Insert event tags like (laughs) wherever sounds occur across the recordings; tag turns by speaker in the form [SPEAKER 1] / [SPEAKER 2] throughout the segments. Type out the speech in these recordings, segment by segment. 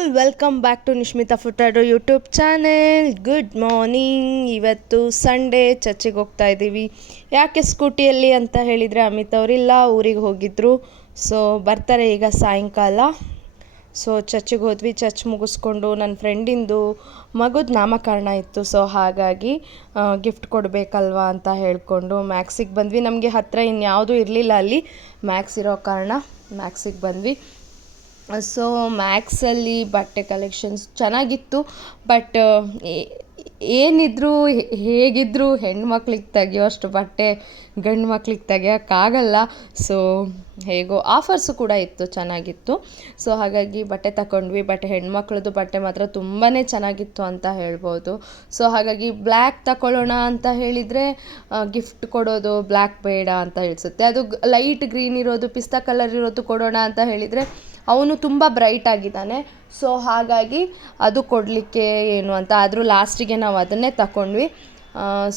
[SPEAKER 1] All welcome back to Nishmita Furtado YouTube channel good morning ಇವತ್ತು Sunday ಚರ್ಚಿಗೆ ಹೋಗ್ತಾ ಇದ್ದೀವಿ. ಯಾಕೆ ಸ್ಕೂಟಿಯಲ್ಲಿ ಅಂತ ಹೇಳಿದರೆ ಅಮಿತ್ ಅವರಿಲ್ಲ ಊರಿಗೆ ಹೋಗಿದ್ರು. ಸೊ ಬರ್ತಾರೆ ಈಗ ಸಾಯಂಕಾಲ. ಸೊ ಚರ್ಚಿಗೆ ಹೋದ್ವಿ. ಚರ್ಚ್ ಮುಗಿಸ್ಕೊಂಡು ನನ್ನ ಫ್ರೆಂಡಿಂದು ಮಗುದ ನಾಮಕರಣ ಇತ್ತು. ಸೊ ಹಾಗಾಗಿ ಗಿಫ್ಟ್ ಕೊಡಬೇಕಲ್ವಾ ಅಂತ ಹೇಳಿಕೊಂಡು ಮ್ಯಾಕ್ಸಿಗೆ ಬಂದ್ವಿ. ನಮಗೆ ಹತ್ತಿರ ಇನ್ಯಾವುದೂ ಇರಲಿಲ್ಲ ಅಲ್ಲಿ. ಮ್ಯಾಕ್ಸ್ ಇರೋ ಕಾರಣ ಮ್ಯಾಕ್ಸಿಗೆ ಬಂದ್ವಿ. ಸೊ ಮ್ಯಾಕ್ಸಲ್ಲಿ ಬಟ್ಟೆ ಕಲೆಕ್ಷನ್ಸ್ ಚೆನ್ನಾಗಿತ್ತು ಬಟ್ ಏನಿದ್ರು ಹೇಗಿದ್ರು ಹೆಣ್ಮಕ್ಳಿಗೆ ತೆಗಿಯೋಷ್ಟು ಬಟ್ಟೆ ಗಂಡು ಮಕ್ಳಿಗೆ ತೆಗಿಯೋಕ್ಕಾಗಲ್ಲ ಸೊ ಹೇಗೋ ಆಫರ್ಸು ಕೂಡ ಇತ್ತು, ಚೆನ್ನಾಗಿತ್ತು. ಸೊ ಹಾಗಾಗಿ ಬಟ್ಟೆ ತಗೊಂಡ್ವಿ ಬಟ್ ಹೆಣ್ಮಕ್ಳದ್ದು ಬಟ್ಟೆ ಮಾತ್ರ ತುಂಬಾ ಚೆನ್ನಾಗಿತ್ತು ಅಂತ ಹೇಳ್ಬೋದು. ಸೊ ಹಾಗಾಗಿ ಬ್ಲ್ಯಾಕ್ ತಗೊಳ್ಳೋಣ ಅಂತ ಹೇಳಿದರೆ ಗಿಫ್ಟ್ ಕೊಡೋದು ಬ್ಲ್ಯಾಕ್ ಬೇಡ ಅಂತ ಹೇಳಿಸುತ್ತೆ ಅದು ಲೈಟ್ ಗ್ರೀನ್ ಇರೋದು, ಪಿಸ್ತಾ ಕಲರ್ ಇರೋದು ಕೊಡೋಣ ಅಂತ ಹೇಳಿದರೆ ಅವನು ತುಂಬ ಬ್ರೈಟ್ ಆಗಿದ್ದಾನೆ. ಸೊ ಹಾಗಾಗಿ ಅದು ಕೊಡಲಿಕ್ಕೆ ಏನು ಅಂತ ಆದರೂ ಲಾಸ್ಟಿಗೆ ನಾವು ಅದನ್ನೇ ತಗೊಂಡ್ವಿ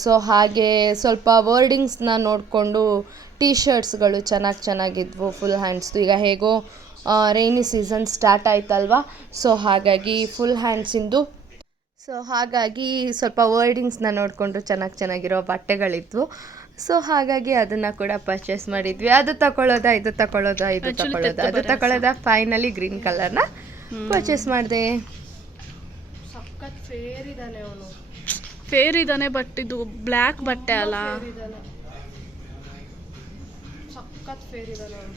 [SPEAKER 1] ಸೊ ಹಾಗೆ ಸ್ವಲ್ಪ ವರ್ಡಿಂಗ್ಸ್ನ ನೋಡಿಕೊಂಡು ಟೀ ಶರ್ಟ್ಸ್ಗಳು ಚೆನ್ನಾಗಿ ಚೆನ್ನಾಗಿದ್ವು ಫುಲ್ ಹ್ಯಾಂಡ್ಸ್ದು ಈಗ ಹೇಗೋ ರೈನಿ ಸೀಸನ್ ಸ್ಟಾರ್ಟ್ ಆಯ್ತಲ್ವಾ? ಸೊ ಹಾಗಾಗಿ ಫುಲ್ ಹ್ಯಾಂಡ್ಸಿಂದು ಸೊ ಹಾಗಾಗಿ ಸ್ವಲ್ಪ ವರ್ಡಿಂಗ್ಸ್ನ ನೋಡಿಕೊಂಡು ಚೆನ್ನಾಗಿ ಚೆನ್ನಾಗಿರೋ ಬಟ್ಟೆಗಳಿದ್ವು. ಸೊ ಹಾಗಾಗಿ ಅದನ್ನ ಕೂಡ ಪರ್ಚೇಸ್ ಮಾಡಿದ್ವಿ. ಅದು ತಗೊಳ್ಳೋದಾ ಇದು ತಗೊಳ್ಳೋದಾ ಇದು ತಗೊಳ್ಳೋದಾ ಅದು ತಕೊಳ್ಳೋದ? ಫೈನಲಿ ಗ್ರೀನ್ ಕಲರ್ನ ಪರ್ಚೇಸ್ ಮಾಡಿದೆ. ಸಖತ್ ಫೇರ್
[SPEAKER 2] ಇದಾನೆ ಬಟ್ ಇದು ಬ್ಲ್ಯಾಕ್ ಬಟ್ಟೆ ಅಲ್ಲ.
[SPEAKER 1] ಸಖತ್ ಫೇರ್ ಅವನು.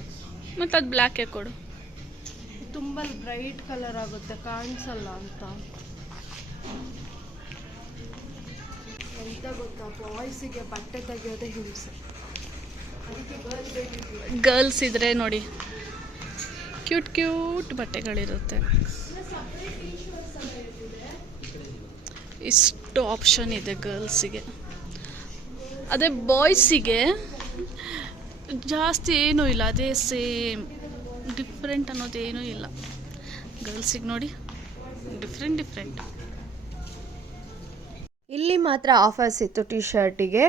[SPEAKER 2] ಮತ್ತೆ ಅದು ಬ್ಲ್ಯಾಕ್ ಕೊಡು?
[SPEAKER 1] ತುಂಬಾ ಬ್ರೈಟ್ ಕಲರ್ ಆಗುತ್ತೆ ಕಾಣಿಸಲ್ಲ ಅಂತ. ಎಂತ ಗೊತ್ತಾ ಬಾಯ್ಸಿಗೆ ಬಟ್ಟೆ ತೆಗೆಯೋದೇ ಹಿಂಸೆ. ಅದಕ್ಕೆ ಗರ್ಲ್ ಬೇಕಿತ್ತು
[SPEAKER 2] ಗರ್ಲ್ಸ್ ಇದ್ರೆ ನೋಡಿ ಕ್ಯೂಟ್ ಕ್ಯೂಟ್ ಬಟ್ಟೆಗಳಿರುತ್ತೆ. ಇಷ್ಟು ಆಪ್ಷನ್ ಇದೆ ಗರ್ಲ್ಸಿಗೆ ಅದೇ ಬಾಯ್ಸಿಗೆ ಜಾಸ್ತಿ ಏನೂ ಇಲ್ಲ ಅದೇ ಸೇಮ್ ಡಿಫ್ರೆಂಟ್ ಅನ್ನೋದೇನೂ ಇಲ್ಲ. ಗರ್ಲ್ಸಿಗೆ ನೋಡಿ ಡಿಫ್ರೆಂಟ್ ಡಿಫ್ರೆಂಟ್
[SPEAKER 1] ಇಲ್ಲಿ ಮಾತ್ರ ಆಫರ್ಸ್ ಇತ್ತು ಟಿ ಶರ್ಟಿಗೆ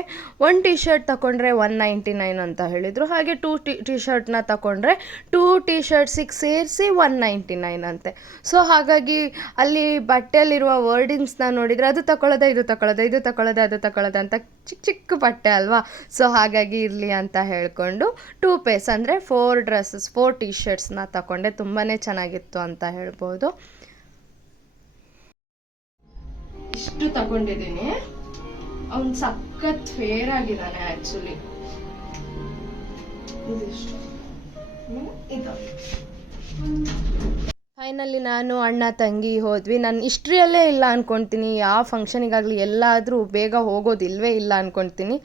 [SPEAKER 1] ಒನ್ ಟಿ ಶರ್ಟ್ ತಗೊಂಡ್ರೆ ಒನ್ ನೈಂಟಿ ನೈನ್ ಅಂತ ಹೇಳಿದರು. ಹಾಗೆ ಟೂ ಟಿ ಟಿ ಶರ್ಟ್ನ ತಗೊಂಡ್ರೆ ಟೂ ಟಿ ಶರ್ಟ್ಸಿಗೆ ಸೇರಿಸಿ ಒನ್ ನೈಂಟಿ ನೈನ್ ಅಂತೆ. ಸೊ ಹಾಗಾಗಿ ಅಲ್ಲಿ ಬಟ್ಟೆಯಲ್ಲಿರುವ ವರ್ಡಿಂಗ್ಸ್ನ ನೋಡಿದರೆ ಅದು ತಗೊಳ್ಳೋದ ಇದು ತಗೊಳ್ಳೋದ ಇದು ತಗೊಳ್ಳೋದೆ ಅದು ತಗೊಳ್ಳೋದ ಅಂತ ಚಿಕ್ಕ ಚಿಕ್ಕ ಬಟ್ಟೆ ಅಲ್ವಾ? ಸೊ ಹಾಗಾಗಿ ಇರಲಿ ಅಂತ ಹೇಳಿಕೊಂಡು ಟೂ ಪೇಸ್ ಅಂದರೆ ಫೋರ್ ಡ್ರೆಸ್ಸಸ್ ಫೋರ್ ಟಿ ಶರ್ಟ್ಸ್ನ ತಗೊಂಡೆ ತುಂಬಾ ಚೆನ್ನಾಗಿತ್ತು ಅಂತ ಹೇಳ್ಬೋದು. ಇಷ್ಟು ತಗೊಂಡಿದ್ದೀನಿ. ಅವನ್ ಸಖತ್ ಫೇರ್ ಆಗಿದ್ದಾನೆ ಆಕ್ಚುಲಿ ಫೈನಲಿ ನಾನು ಅಣ್ಣ, ತಂಗಿ ಹೋದ್ವಿ. ನಾನು ಹಿಸ್ಟ್ರಿಯಲ್ಲೇ ಇಲ್ಲ ಅನ್ಕೊಂತೀನಿ. ಯಾವ ಫಂಕ್ಷನಿಗಾಗಲಿ ಎಲ್ಲಾದರೂ ಬೇಗ ಹೋಗೋದಿಲ್ವೇ ಇಲ್ಲ ಅನ್ಕೊಳ್ತೀನಿ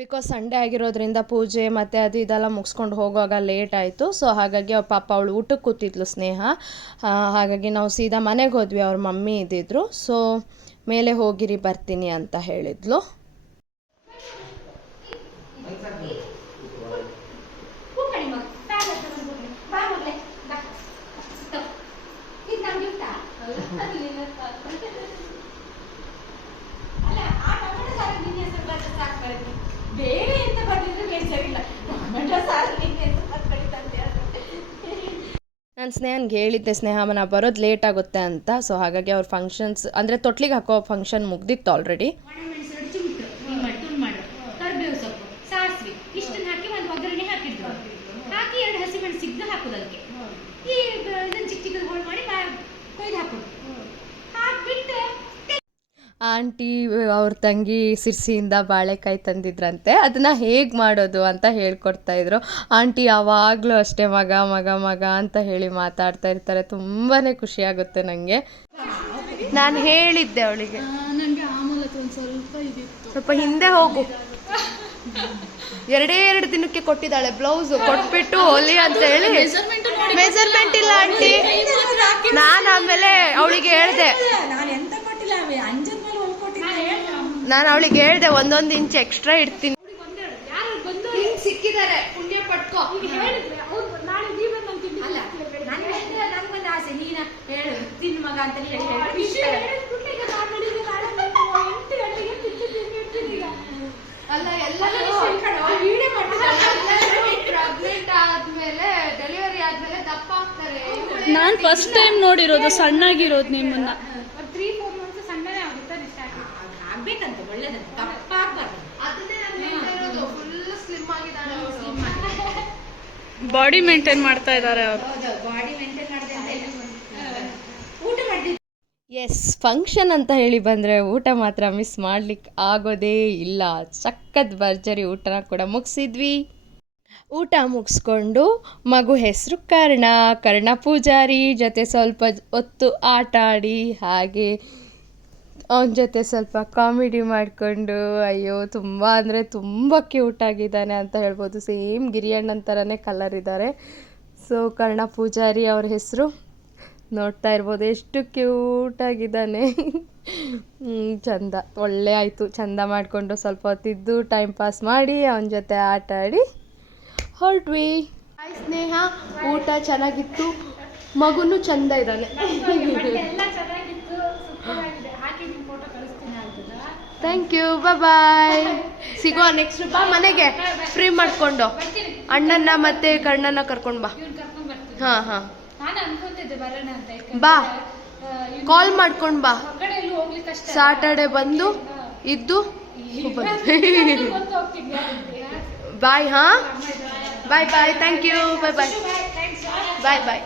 [SPEAKER 1] ಬಿಕಾಸ್ ಸಂಡೇ ಆಗಿರೋದ್ರಿಂದ ಪೂಜೆ ಮತ್ತು ಅದು ಇದೆಲ್ಲ ಮುಗಿಸ್ಕೊಂಡು ಹೋಗುವಾಗ ಲೇಟ್ ಆಯಿತು. ಸೊ ಹಾಗಾಗಿ ಅವ್ರ ಪಾಪ ಅವಳು ಊಟಕ್ಕೆ ಕೂತಿದ್ಲು ಸ್ನೇಹ. ಹಾಗಾಗಿ ನಾವು ಸೀದಾ ಮನೆಗೆ ಹೋದ್ವಿ, ಅವ್ರ ಮಮ್ಮಿ ಇದ್ದಿದ್ರು. ಸೊ ಮೇಲೆ ಹೋಗಿರಿ, ಬರ್ತೀನಿ ಅಂತ ಹೇಳಿದ್ಲು. ನಾನು ಸ್ನೇಹನ್ಗೆ ಹೇಳಿದ್ದೆ, ಸ್ನೇಹ ಮನ ಬರೋದು ಲೇಟ್ ಆಗುತ್ತೆ ಅಂತ. ಸೊ ಹಾಗಾಗಿ ಅವ್ರ ಫಂಕ್ಷನ್ಸ್ ಅಂದರೆ ತೊಟ್ಲಿಗೆ ಹಾಕೋ ಫಂಕ್ಷನ್ ಮುಗ್ದಿತ್ತು ಆಲ್ರೆಡಿ
[SPEAKER 3] ಹಾಕಿ
[SPEAKER 1] ಆಂಟಿ ಅವ್ರ ತಂಗಿ ಸಿರ್ಸಿಯಿಂದ ಬಾಳೆಕಾಯಿ ತಂದಿದ್ರಂತೆ. ಅದನ್ನು ಹೇಗೆ ಮಾಡೋದು ಅಂತ ಹೇಳ್ಕೊಡ್ತಾ ಇದ್ರು. ಆಂಟಿ ಯಾವಾಗಲೂ ಅಷ್ಟೇ ಮಗ ಮಗ ಮಗ ಅಂತ ಹೇಳಿ ಮಾತಾಡ್ತಾ ಇರ್ತಾರೆ. ತುಂಬಾ ಖುಷಿಯಾಗುತ್ತೆ ನನಗೆ ನಾನು ಹೇಳಿದ್ದೆ ಅವಳಿಗೆ.
[SPEAKER 2] ನನಗೆ ಆ ಸ್ವಲ್ಪ ಇದಿತ್ತು.
[SPEAKER 1] ಸ್ವಲ್ಪ ಹಿಂದೆ ಹೋಗು. ಎರಡೇ ಎರಡು ದಿನಕ್ಕೆ ಕೊಟ್ಟಿದ್ದಾಳೆ ಬ್ಲೌಸ್. ಕೊಟ್ಬಿಟ್ಟು ಹೊಲಿ ಅಂತ ಹೇಳಿ. ಮೆಜರ್ಮೆಂಟ್ ಇಲ್ಲ ಆಂಟಿ. ನಾನು ಆಮೇಲೆ ಅವಳಿಗೆ ಹೇಳ್ದೆ.
[SPEAKER 3] ನಾನು
[SPEAKER 1] ಅವಳಿಗೆ ಹೇಳ್ದೆ ಒಂದೊಂದು ಇಂಚ್ ಎಕ್ಸ್ಟ್ರಾ ಇಡ್ತೀನಿ. ಸಿಕ್ಕಿದ್ದಾರೆ ಪುಣ್ಯ ಪಟ್ಕೋ
[SPEAKER 3] ಅಲ್ಲ ನಾನು ಹೇಳಿದ್ರೆ. ನಮ್ಗೊಂದು ಆಸೆ. ನೀನ ಹೇಳು ತಿನ್ನು ಮಗ ಅಂತ ಹೇಳಿ ಹೇಳಿ.
[SPEAKER 1] ಅಲ್ಲ ಎಲ್ಲರೂ ಪ್ರೆಗ್ನೆಂಟ್ ಆದ್ಮೇಲೆ ಡೆಲಿವರಿ ಆದ್ಮೇಲೆ ದಪ್ಪ ಆಗ್ತಾರೆ. ಇವ್ಳು
[SPEAKER 2] ನಾನು ಫಸ್ಟ್ ಟೈಮ್ ನೋಡಿರೋದು ಸಣ್ಣಾಗಿರೋದು ನಿಮ್ಮನ್ನ
[SPEAKER 3] ತ್ರೀ ಫೋರ್ ಮಂತ್ಸ್ ಸಣ್ಣನೇ ಆಗುತ್ತೆ ಸ್ಟಾರ್ಟ್ ಆಗ್ಬೇಕಂತ ಒಳ್ಳೇದಂತೆ ತಪ್ಪಾಗ್ಬಾರ್ದು.
[SPEAKER 2] ಬಾಡಿ ಮೇಂಟೈನ್ ಮಾಡ್ತಾ ಇದ್ದಾರೆ ಅವರು.
[SPEAKER 3] ಹೌದು ಬಾಡಿ ಮೇಂಟೈನ್ ಮಾಡಿದೆ ಊಟ ಮಾಡಿದ್ವಿ
[SPEAKER 1] ಎಸ್ ಫಂಕ್ಷನ್ ಅಂತ ಹೇಳಿ ಬಂದರೆ ಊಟ ಮಾತ್ರ ಮಿಸ್ ಮಾಡ್ಲಿಕ್ಕೆ ಆಗೋದೇ ಇಲ್ಲ. ಸಖತ್ ಭರ್ಜರಿ ಊಟನ ಕೂಡ ಮುಗಿಸಿದ್ವಿ. ಊಟ ಮುಗಿಸ್ಕೊಂಡು ಮಗು ಹೆಸರು ಕರ್ಣ ಕರ್ಣ ಪೂಜಾರಿ ಜೊತೆ ಸ್ವಲ್ಪ ಹೊತ್ತು ಆಟ ಆಡಿ ಹಾಗೆ ಅವನ ಜೊತೆ ಸ್ವಲ್ಪ ಕಾಮಿಡಿ ಮಾಡಿಕೊಂಡು, ಅಯ್ಯೋ, ತುಂಬ ಅಂದರೆ ತುಂಬ ಕ್ಯೂಟ್ ಆಗಿದ್ದಾನೆ ಅಂತ ಹೇಳ್ಬೋದು. ಸೇಮ್ ಗಿರಿಯಣ್ಣನ ಥರನೇ ಕಲರ್ ಇದ್ದಾರೆ ಸೊ ಕರ್ಣ ಪೂಜಾರಿ ಅವ್ರ ಹೆಸರು ನೋಡ್ತಾ ಇರ್ಬೋದು. ಎಷ್ಟು ಕ್ಯೂಟ್ ಆಗಿದ್ದಾನೆ. ಚಂದ. ಒಳ್ಳೆ ಆಯಿತು. ಚಂದ ಮಾಡಿಕೊಂಡು ಸ್ವಲ್ಪ ಹೊತ್ತಿದ್ದು ಟೈಮ್ ಪಾಸ್ ಮಾಡಿ ಅವನ ಜೊತೆ ಆಟ ಆಡಿ ಹೊರಟ್ವಿ. ಹಾಯ್ ಸ್ನೇಹ. ಊಟ ಚೆನ್ನಾಗಿತ್ತು. ಮಗುನು ಚಂದ ಇದ್ದಾನೆ (laughs)
[SPEAKER 3] ಎಲ್ಲ ಚೆನ್ನಾಗಿತ್ತು ಸೂಪರ್ ಆಗಿದೆ ಹಾಕಿ ನಿಮ್ಮ ಫೋಟೋ ಕಳಿಸ್ತೀನಿ ಆಗ್ತದಾ
[SPEAKER 1] ಥ್ಯಾಂಕ್ ಯು ಬಾಯ್ ಸಿಗುವ ನೆಕ್ಸ್ಟ್ ಬಾ ಮನೆಗೆ. ಫ್ರೀ ಮಾಡ್ಕೊಂಡು. ಅಣ್ಣನ ಮತ್ತೆ ಕಣ್ಣನ ಕರ್ಕೊಂಡು ಬಾ. ಹಾ ಹಾ. ಬಾ. ಕಾಲ್ ಮಾಡ್ಕೊಂಡು ಬಾ. ಸಾಟರ್ಡೆ ಬಂದು ಇದ್ದು ಬಾಯ್ ಹಾಂ. ಬಾಯ್ bye thank you bye bye bye bye